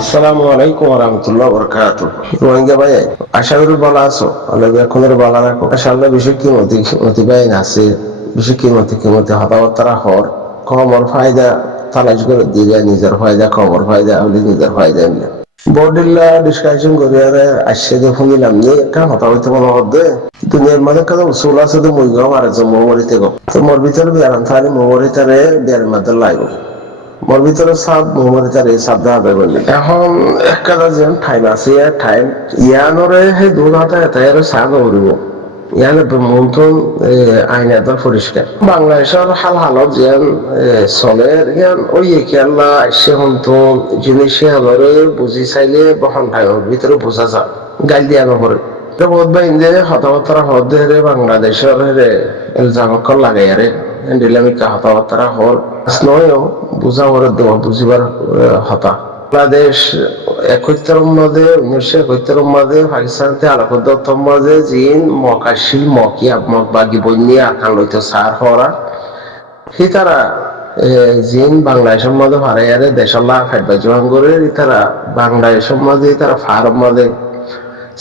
আসসালামু আলাইকুম ওয়া বারাকাতুহ। রোহিঙ্গা ভাই, আশা করি ভালো আছো। অনেক এখনের ভালো রাখো। আশাআল্লাহ বেশি কিমতি ভাই আছে, বেশি কিমতি হতাহতারা হর কমর ফায়দা তালাশ করে দিয়ে নিজের ফায়দা কমর ফায়দা হলে নিজের ফায়দা নিয়ে বডিল্লা ডিসকাশন করে আসছে যে শুনিলাম নি একটা হতা হইতে মনে হচ্ছে দুনিয়ার মধ্যে কাজ উসুল আছে তো মই গাও আর মরিতে গো তো মোর ভিতরে বিয়ারান থালি মরিতারে বিয়ার মধ্যে লাগবে মোর ভিতরে সাপ মোহাম্মদ সাপ দেখা যাবে এখন একটা যেন টাইম আছে টাইম ইয়ানরে সেই দূর হাতে এটাই চাব কৰিব ইয়ানে মন্থন আইনাদার পরিষ্কার বাংলাদেশের হাল হালত যেন চলে ইয়ান ওই খেলা আসছে হন্তন জিনিস আমারে বুঝি চাইলে বহন ঠাইর ভিতরে বোঝা যায় গাইল দিয়া নপরে বহুত বাইন্দে হতাহতারা হদে রে বাংলাদেশের রে এলজামকল লাগাই আরে ডিলামিকা হতাহতারা হল নয় বুঝা ওর দেওয়া বুঝিবার হতা বাংলাদেশ 71 মাঝে 1971 মাঝে পাকিস্তানতে আলাকুদ্দত্ত মাঝে জিন মকাশিল মকিয়া মকবাগি বন্যা আকান লইতো সার হরা হি তারা জিন বাংলাদেশের মাঝে ভাড়াইয়ারে দেশাল্লাহ ফাইবা জোয়ান করে তারা বাংলাদেশের মাঝে তারা ফার্ম মাঝে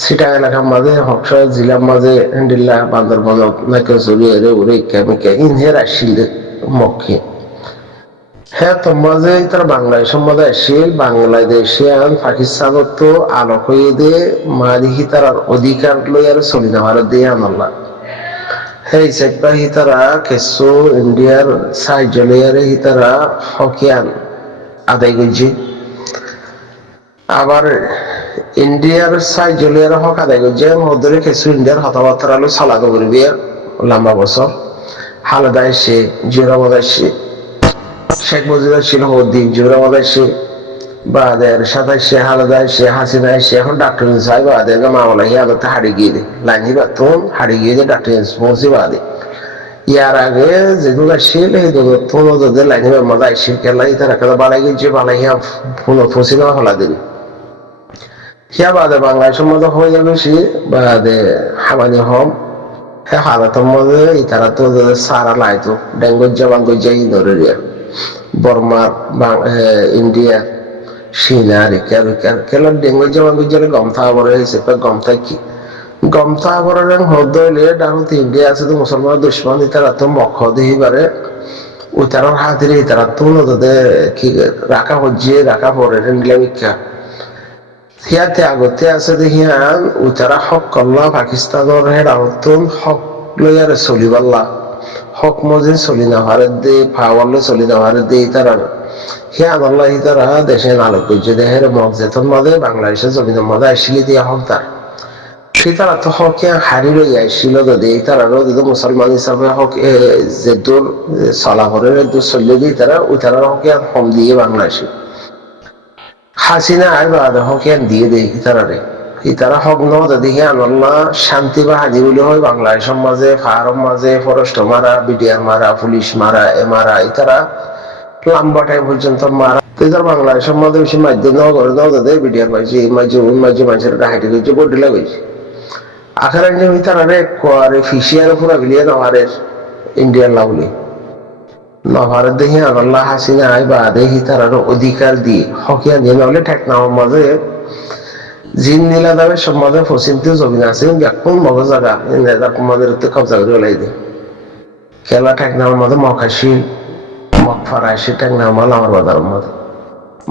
সিটা এলাকার মাঝে হকসা জেলার মাঝে হ্যান্ডিল্লা বান্দরবন নাকে জড়িয়ে উড়ে কেমিকে ইনহের আসিল মক্কে হ্যাঁ তোমাদের তারা বাংলাদেশের মধ্যে আসিল বাংলাদেশিয়ান পাকিস্তানত তো আলোক হয়ে দিয়ে মারিহি তার অধিকার লই আর চলি না ভারত দিয়ে আনাল্লা হ্যাঁ ইসাইপা হি তারা কেসো ইন্ডিয়ার সাহায্য লইয়ারে হি তারা হকিয়ান আদায় করছে আবার ইন্ডিয়ার সাহায্য লইয়ারে হক আদায় করছে মধ্যে কেসো ইন্ডিয়ার হতাবার্তা আলো চালাক করবি লম্বা বছর হালদা এসে জিরাবাদ এসে শেখ মুজিবুর ছিল হদ্দিন জোরাবাদ এসে বাদের সাতাশে হালদা এসে হাসিনা এসে এখন ডাক্তার সাহেব বাদের মামলা হিয়াদতে হারিয়ে গিয়ে দে লাইনি বাতুন হারিয়ে গিয়ে ডাক্তার পৌঁছে বাদে ইয়ার আগে যেগুলো আসছিল সেগুলো কোনো যদি লাইনি মামলা আসছিল কেলাই তারা কেন বালাই গেছে বালাই হিয়া ফোন ফসি না হলা দিন হিয়া বাদে বাংলাদেশের মধ্যে হয়ে যাবে সে বাদে হামানি হম হ্যাঁ হালাতের মধ্যে তারা তো সারা লাইতো ডেঙ্গুজা বাঙ্গুজা ই ধরে বর্মা ইন্ডিয়া চীনা রিকা কেলা ডেঙ্গুজা বাঙ্গুজা গমথা আবরে হিসেবে গমথা কি গমথা আবরে হদলে ডাহুত ইন্ডিয়া আছে তো মুসলমান দুশ্মন তারা তো মখ দিবারে ওই তারার হাতিরে তারা তো নদে কি রাখা হচ্ছে রাখা পরে নিলামিকা হিয়াতে আগতে আছে দেখিয়ান ওই তারা হক কল্লা পাকিস্তানের হেরাহতন হক লইয়ারে চলিবাল্লা হক মজিন চলি না ভারত দে পাওয়ালে চলি না ভারত দে তারা হে আল্লাহ তারা দেশে আলোক করছে দেহের মগজেতন মাঝে বাংলাদেশের জমিনের মাঝে আসলে দিয়ে হক তার সে তারা তো হকে হারি লই আসছিল যদি তারারও যদি মুসলমান হিসাবে হক যে দূর চলাফরের দূর চললে দিয়ে তারা ওই তারা হকে কম দিয়ে বাংলাদেশে হাসিনা আয় বাদ হকে দিয়ে দেয় তারারে ইতারা হক ন দেখে আল্লাহ শান্তি বা হাজি বলে হয় বাংলাদেশের মাঝে ফার্ম মাঝে ফরেস্ট মারা বিডিআর মারা পুলিশ মারা এ মারা ইতারা লম্বা টাইম পর্যন্ত মারা ইতার বাংলাদেশের মাঝে বেশি মাধ্যম ন করে ন দাদা বিডিআর মাঝে মাঝে মানুষের হাইটে গেছে বডিলা গেছে আখার ইতারে কোয়ারে ফিসিয়ার পুরা গিলিয়ে নভারের ইন্ডিয়ান লাভলি নভারের দেখে আল্লাহ হাসিনা আয় বা দেখি তার অধিকার দিয়ে হকিয়া দিয়ে নাহলে ঠেক নামার মাঝে জিন নীলা দামে সমাজে পশ্চিমতে জমিন আছে এখন মগজ জায়গা আমাদের কবজা করে ওলাই দেয় খেলা ঠেক নামার মধ্যে মখাশি মগ ফারাইশি ঠেক নামাল আমার বাজারের মধ্যে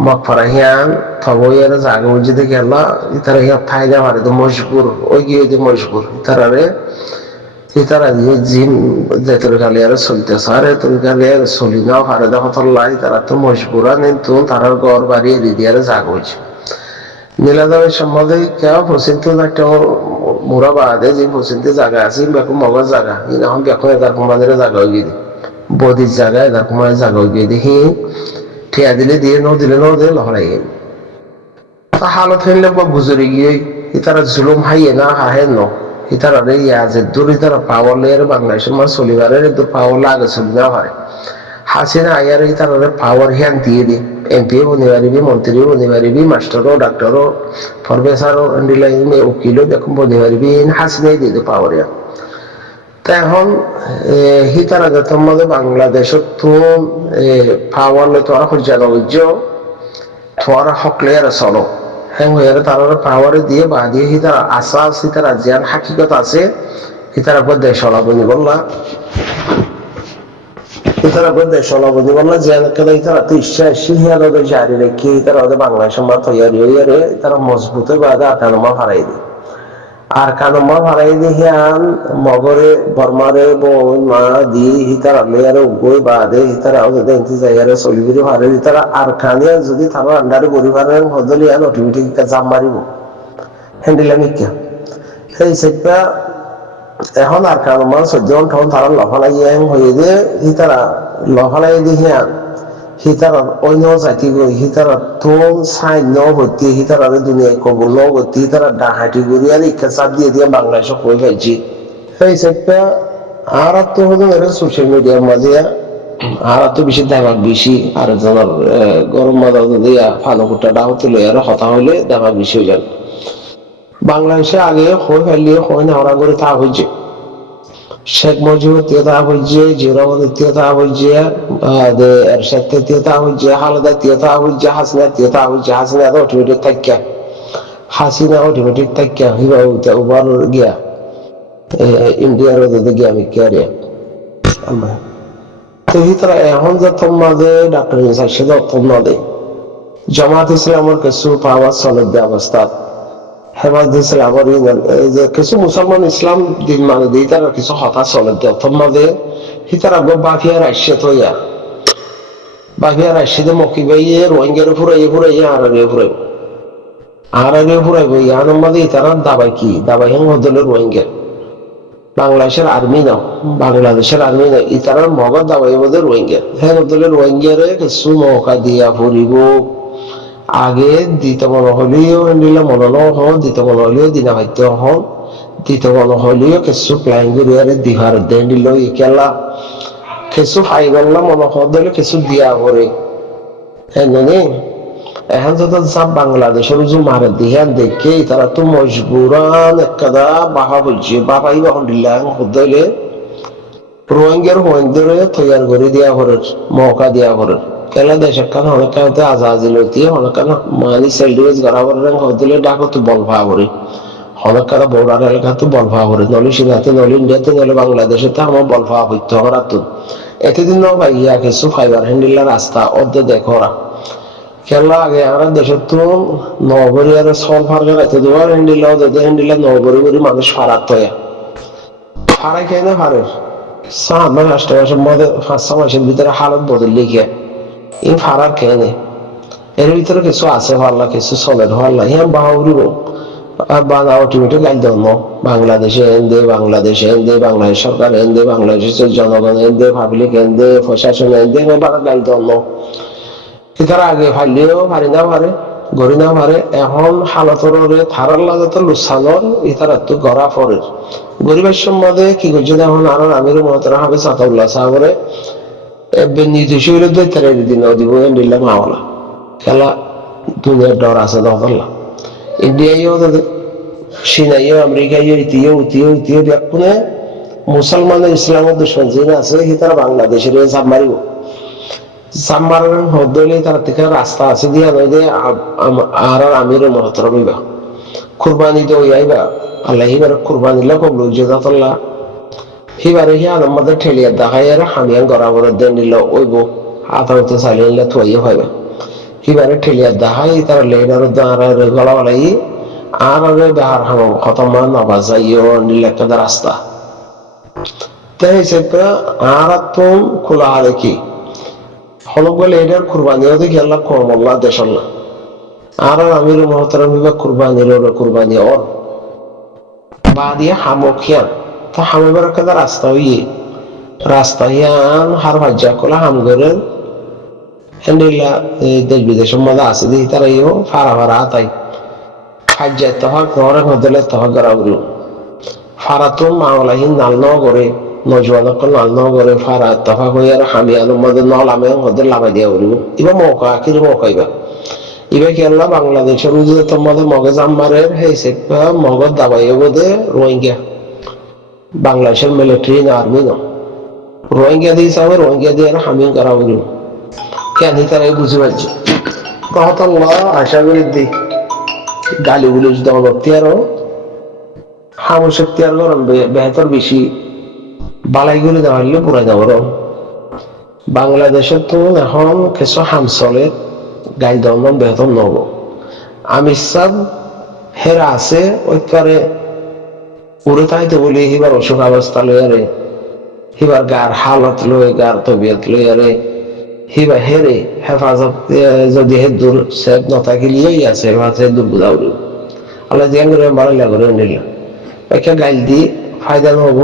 মগ ফারাহিয়ান থবইয়ার জাগা বুঝি দেখে আল্লাহ ইতারা হিয়া ঠাই দেওয়া পারে তো মশগুর ওই গিয়ে যে মশগুর ইতারারে ইতারা দিয়ে জিন যেতর গালি আর চলতেছে আর এত গালি আর চলি নাও পারে দেখো তোল্লাই তারা তো মশগুরা কিন্তু তারার ঘর বাড়ি দিদি আর জাগা হয়েছে নীলাদামের সম্বন্ধে কেউ পশ্চিন্ত একটা মোরা বাদে যে পশ্চিন্ত জায়গা আছে বেকুম মগজ জায়গা এখন বেকুম এদার কুমাদের জায়গা হয়ে গিয়ে বদির জায়গা এদার কুমারের জায়গা হয়ে গিয়ে দেখি ঠিয়া দিলে দিয়ে ন দিলে ন দিয়ে লহরাই গিয়ে তা হালত ফেললে বা গুজরে গিয়ে তারা জুলুম হাইয়ে না হাহে ন ইতারা রে ইয়াজের দূর ইতারা পাওয়ার লেয়ার বাংলাদেশের মাস চলিবারের পাওয়ার লাগে চলি না হয় হাসিনা আয়ার তারা পাওয়ার হ্যান দিয়ে দিই এমপিও বনি পারিবি মন্ত্রীও বনি পারিবি মাস্টারও ডাক্তারও প্রফেসরও উকিলও দেখুন বনি পারিবি হাসিনাই দিয়ে দিই পাওয়ার হ্যান তা এখন হি তারা যখন মধ্যে বাংলাদেশত তো পাওয়ার তো আর হজ্জা নৈর্য থোয়ারা হকলেয়ার চলো হ্যাং হয়ে তার পাওয়ারে দিয়ে বা দিয়ে হিতারা আশা হিতারা জিয়ান হাকিকত আছে হিতারা বদে সলাবনি বললা হিতারা বদে সলাবনি বললা জিয়ান কেন হিতারা তো ইচ্ছা সিহিয়ার ওদের জারি রেখে হিতারা ওদের বাংলাদেশের মা তৈরি হইয়া রে তারা মজবুত হয়ে বাদে আটানমা হারাই দেয় আর কানমা ভাড়াই দিহিয়ান মগরে বর্মারে বই মা দি হিতারা মেয়ারে উগই বাদে হিতারা ওদের ইন্তি জায়গারে চলিবিরি ভারে হিতারা আর কানিয়া যদি তারা আন্ডারে গরি ভারে হদলিয়ান অটোমেটিক জাম মারিব হ্যান্ডেলাম ইকা সেই সেটা এখন আর কানমা সহ্য ঠন তারা লফালাই হয়ে দে হিতারা লফালাই দিহিয়ান হিতারা অন্য জাতি গই হিতারা তোন সাই ন ভর্তি হিতারা দুনিয়ায় কবুল ন ভর্তি হিতারা ডাহাটি গড়িয়ার ইচ্ছা চাপ দিয়ে দিয়ে বাংলাদেশে কই পাইছি সেই সেটা আর তো হলো সোশ্যাল মিডিয়ার মাঝে আর তো বেশি দামাক বেশি আর জনের গরম মাদা দিয়া ফানো কুটা ডাও তুলে আর হতা হইলে দামাক বেশি হয়ে যাবে বাংলাদেশে আগে হয়ে ফেললে হয় না ওরা করে তা হয়েছে শেখ মুজিবুর তিয়তা হইছে জিরাবাদের তিয়তা হইছে এরশাদ তিয়তা হইছে হালদা তিয়তা হইছে হাসিনা তিয়তা হইছে হাসিনা অটোমেটিক থাকা হাসিনা অটোমেটিক থাকা হিবা উঠে উবার গিয়া ইন্ডিয়ার ওদের গিয়া আমি কেয়ারে তো হিতরা এখন যে তোমাদের ডাক্তার সাইসে তোমাদের জামাত ইসলামের কিছু পাওয়ার চলত অবস্থা হেফাজত ইসলামের যে কিছু মুসলমান ইসলাম দিন মানে দিই তারা কিছু হতাশ চলে তোমাদে হিতারা গো বাফিয়ার আসছে তো ইয়া বাফিয়ার আসছে যে মকিবাইয়ে রোহিঙ্গারে ফুরাইয়ে আরারে ফুরাইব ইয়ান মাদে তারা দাবাই কি দাবাই হেন হদলে রোহিঙ্গা বাংলাদেশের আর্মি না বাংলাদেশের আর্মি না ইতারা মগর দাবাই বোধে রোহিঙ্গা হ্যাঁ হদলে রোহিঙ্গারে কিছু মৌকা দিয়া ফুরিব আগে দিতে মনে হলেও নিলে মনে হন দিতে মনে হলেও দিনা ভাইতে হন দিতে মনে হলেও কিছু প্ল্যান করিয়ারে দিহার দেন দিল ইকেলা কিছু ফাই গল্লা মনে হলে কিছু দিয়া করে হ্যাঁ নে এখন যত সব বাংলাদেশের যে মারে দিহান দেখে তারা তো মজবুরান একটা বাহা বলছে বাহাই বাহন দিলাম হদলে রোহিঙ্গার হইন্দরে তৈয়ার করে দিয়া করে মৌকা দিয়া করে কেলা দেশের কারণ অনেক কাছে আজাদি লইতে অনেক কারণ মানি সেলডিওস গড়াবার হদিলে ডাকো তো বল ভাব করে অনেক কারণ বর্ডার এলাকা তো বল ভাব করে নলি সিনাতে নলি ইন্ডিয়াতে নলে বাংলাদেশে তো আমার বল ভাব হইতে হরা তো এতদিন না ভাই ইয়া কিছু ফাইবার হ্যান্ডেলার রাস্তা অর্ধে দেখো ওরা কেলা আগে আমরা দেশের তো নগরী আর সল ফার্গের এত দুবার হ্যান্ডেলা ওদের হ্যান্ডেলা নগরী করে মানুষ ফারাত হয় ফারাই কেন ফারে সাত মাস 8 মাসের মধ্যে 5-6 মাসের ভিতরে হালত বদলে গিয়ে এই ফারার কেনে এর ভিতরে কিছু আছে ভাল্লা কিছু চলে ভাল্লা হ্যাঁ বাউরিব বাংলা অটোমেটিক গাইল দেন বাংলাদেশে এনদে বাংলাদেশ সরকার এনদে বাংলাদেশের জনগণ এনদে পাবলিক এনদে প্রশাসন এনদে বাংলা গাইল দেন এটার আগে ফাইলেও পারি না পারে গড়ি না পারে এখন হালতরে থারার লাগে তো লুসানোর এটার একটু গড়া পড়ে গরিবের সম্বন্ধে কি করছে এখন আর আমির মহতরা হবে সাতাউল্লাহ সাহাবরে নির্দেশ হইলে দৈতারের দিন দিব দিলাম মাওলা খেলা দুনিয়ার ডর আছে দরকার ইন্ডিয়াইও চীনাইও আমেরিকাইও ইতিও দেখুনে মুসলমানের ইসলামের দুশ্মন যিনি আছে সে তারা বাংলাদেশের চাপ মারিব চাপ মারার হদলে তারা থেকে রাস্তা আছে দিয়া নয় যে আর আমির মহতরম হইবা কুরবানি তো আইবা আল্লাহ হিবার কুরবানিলা কবল জেদাতল্লাহ হিবারে হি আমাদের ঠেলিয়া দেখাই আর হামিয়ান গড়াগড়ের দেন নিল ওইব আদালতে চালিয়ে নিলে থইয়ে হইবে হিবারে ঠেলিয়া দেখাই তার লেডার দাঁড়ায় গলাওয়ালাই আর বেহার হাম খতমা নবাজাইও নিল একটা রাস্তা তাই হিসেবে আর তো খোলা হারে কি হলক বলে এটার কুরবানিও দেখি আল্লাহ কমল্লা দেশল্লাহ আর আমির মহতরম হিবা কুরবানি ওর বা দিয়ে হামখিয়ান তো হামেবার একটা রাস্তা ইয়ান হার ভাজ্যা কলা হামগরের হ্যান্ডেলা দেশ বিদেশের মধ্যে আছে দিই তারা ইও ফারা আতাই ভাজ্যা তহা ঘরে হদলে তহা গড়াউরি ফারা তো মাওলাহীন নাল ন করে নজওয়ানক নাল ন করে ফারা তহা হয়ে আর হামিয়ানোর মধ্যে নলামে হদে লাভাই দিয়া উড়িব ইবা মৌকা কিরে মৌকাইবা ইবা কি আল্লাহ বাংলাদেশের উজে তোমাদের মগে জাম্মারের হেসে মগজ দাবাইয়ে বোধে রোহিঙ্গা বাংলাদেশের মিলিটারি না আর্মি না রোহিঙ্গা দিয়ে রোহিঙ্গা দিয়ে হামিং করা উড়িব কেন তারা বুঝে পারছে তহতাল্লাহ আশা করি দি গালি গুলি দলবর্তী আরো হামশক্তি আর গরম বেহতর বেশি বালাই গুলি দেওয়া হলে পুরাই দেওয়ার বাংলাদেশের তো এখন কিছু হামসলে গাই দমন বেহতর নব আমি সব হেরা আছে ওইকারে উড়ে থাইতে বলি হিবার অসুখ অবস্থা লইয়ারে হিবার গার হালত লই গার তবিয়ত লইয়ারে হিবা হেরে হেফাজত যদি হে দূর সেব নথাকিলিয়েই আছে হেফাজত দূর বুঝাউরি আল্লাহ জিয়ান করে বাড়াইলা করে নিল একটা গাইল দি ফায়দা নহব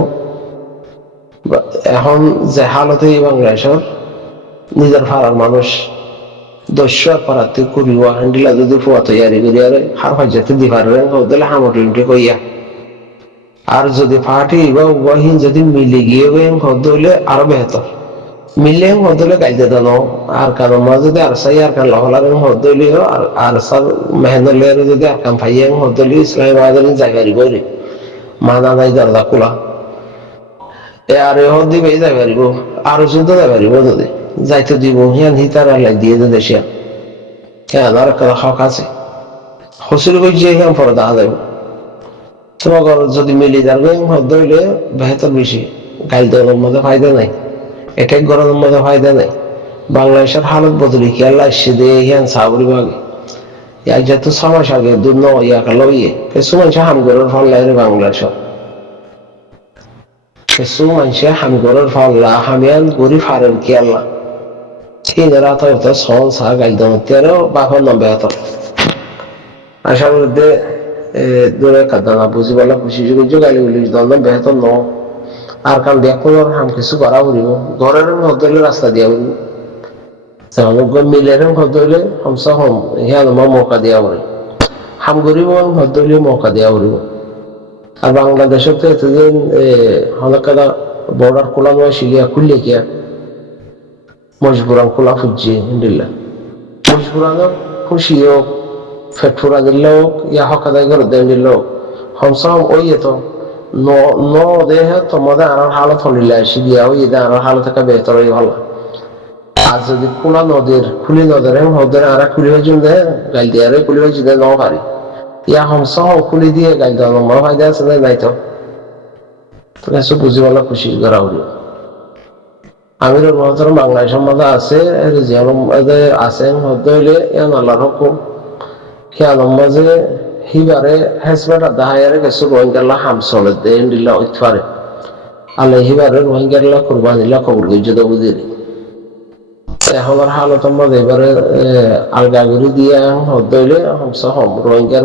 এখন যে হালতে বাংলাদেশের নিজের ফারার মানুষ দস্য পারাতে করিব হ্যান্ডিলা যদি ফুয়া তৈরি করিয়ারে হার ফাইজাতে দিবার দিলে হামটি কইয়া আর যদি ফাটি বা উবাহীন যদি মিলে গিয়ে হইলে আরো বেহতর মিলে হলে গাইতে দানো আর কারণ মা যদি আর সাই আর কান লহলার হদলি আর সার মেহনলের যদি আর কাম ফাইয়া হদলি ইসলামাবাদের জায়গারি বলি মানা নাই দরজা খোলা এ আর হদ দিবে যাই পারিব আরো শুদ্ধ যাই পারিব যদি যাইতে দিব হিয়ান হিতার আল্লাহ দিয়ে দে দেশিয়া হ্যাঁ আর একটা হক আছে হসিল গিয়ে হিয়ান পরে দেখা যাবে তোমার যদি মিলি যাবে হইলে বেহতর বেশি গাইল দেওয়ার মধ্যে ফায়দা নাই এক এক গরমের মধ্যে ফায়দা নাই বাংলাদেশের হালত বদলি কি আল্লাহ এসে দিয়ে হিয়ান সাবরি বাগে এক যেহেতু 6 মাস আগে দুধ ইয়াকা লইয়ে কিছু মানুষ হাম করার ফল লাগে বাংলাদেশ কিছু মানুষে হাম করার ফল হামিয়ান গরি ফারেন কি আল্লাহ ঠিক রাত হইতে সন সা গাইল দেওয়ার বাপর নাম বেহতর আশা করতে দূরে কাদানা বুঝি বলা খুশি খুশি গালি বলি দল বেহতর ন আর কাল দেখো হাম কিছু করা বলিব ঘরের মধ্যে রাস্তা দিয়া বলিব মিলের হইলে হমসা হম হিয়ান মৌকা দিয়া বলি হাম গরিব হইলে মৌকা দিয়া বলিব আর বাংলাদেশের তো এতদিন হলকাদা বর্ডার খোলা নয় শিলিয়া খুললে কিয়া মজবুরান খোলা ফুটছি আলহামদুলিল্লাহ মজবুরানো খুশি হোক ফেট ফুরা দিল হোক ইয়া হকাদাই করে দেন দিল হমসা হম ওই তো ন দেহে তোমাদের আর হালত হলিলা শিলিয়া ওই আর হালত থাকা বেহতর ভালো আর যদি খোলা নদীর খুলি নদীর হদের আর খুলি হয়ে দে গাইল দিয়ে খুলি হয়ে দে ন পারি ইয়া হমসা হম খুলি দিয়ে গাইল দেওয়া নম্বর ফায়দা আছে নাই তো সব বুঝি বলা খুশি করা হলো আমির মহতর বাংলাদেশের মধ্যে আছে আছে হতে হইলে ইয়ান আল্লাহর হুকুম খেয়াল মাঝে হিবারে হেসবেটা দাহায়ারে কিছু রোহিঙ্গাল্লাহ হাম চলে দেন দিল্লা উঠবারে আল্লাহ হিবারে রোহিঙ্গাল্লাহ কুরবানিল্লাহ কবুল গইজে দেবো বুঝিনি এখন আর হালত মধ্যে এবারে আলগাগুড়ি দিয়ে হতে হইলে হমসা হম রোহিঙ্গার